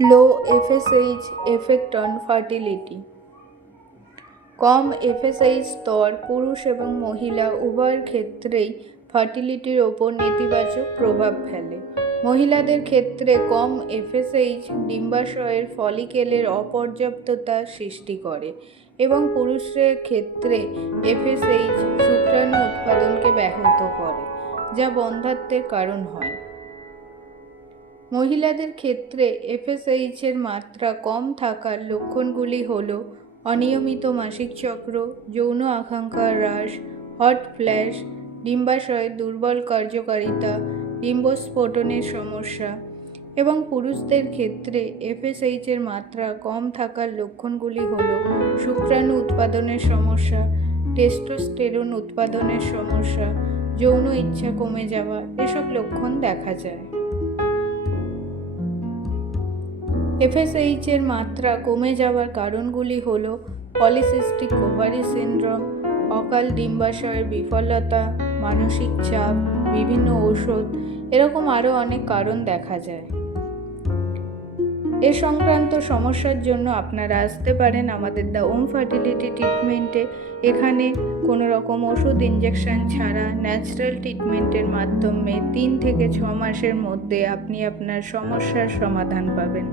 Low FSH effect on fertility. Com FSH স্তর পুরুষ এবং মহিলা উভয়ের ক্ষেত্রেই ফার্টিলিটির ওপর নেতিবাচক প্রভাব ফেলে। মহিলাদের ক্ষেত্রে কম এফএসএইচ ডিম্বাশয়ের ফলিকেলের অপর্যাপ্ততা সৃষ্টি করে এবং পুরুষদের ক্ষেত্রে এফএসএইচ শুক্রাণু উৎপাদনকে ব্যাহত করে, যা বন্ধ্যাত্বের কারণ হয়। মহিলাদের ক্ষেত্রে এফএসএইচের মাত্রা কম থাকার লক্ষণগুলি হল অনিয়মিত মাসিক চক্র, যৌন আকাঙ্ক্ষার হ্রাস, হট ফ্ল্যাশ, ডিম্বাশয়ের দুর্বল কার্যকারিতা, ডিম্বস্ফোটনের সমস্যা। এবং পুরুষদের ক্ষেত্রে এফএসএইচের মাত্রা কম থাকার লক্ষণগুলি হল শুক্রাণু উৎপাদনের সমস্যা, টেস্টোস্টেরন উৎপাদনের সমস্যা, যৌন ইচ্ছা কমে যাওয়া, এসব লক্ষণ দেখা যায়। এফএসএইচের মাত্রা কমে যাওয়ার কারণগুলি হল পলিসিস্টিক ওভারি সিনড্রোম, অকাল ডিম্বাশয়ের বিফলতা, মানসিক চাপ, বিভিন্ন ঔষধ, এরকম আরও অনেক কারণ দেখা যায়। এ সংক্রান্ত সমস্যার জন্য আপনারা আসতে পারেন আমাদের দ্য ওম ফার্টিলিটি ট্রিটমেন্টে। এখানে কোনো রকম ওষুধ ইঞ্জেকশন ছাড়া ন্যাচারাল ট্রিটমেন্টের মাধ্যমে 3 থেকে 6 মাসের মধ্যে আপনি আপনার সমস্যার সমাধান পাবেন।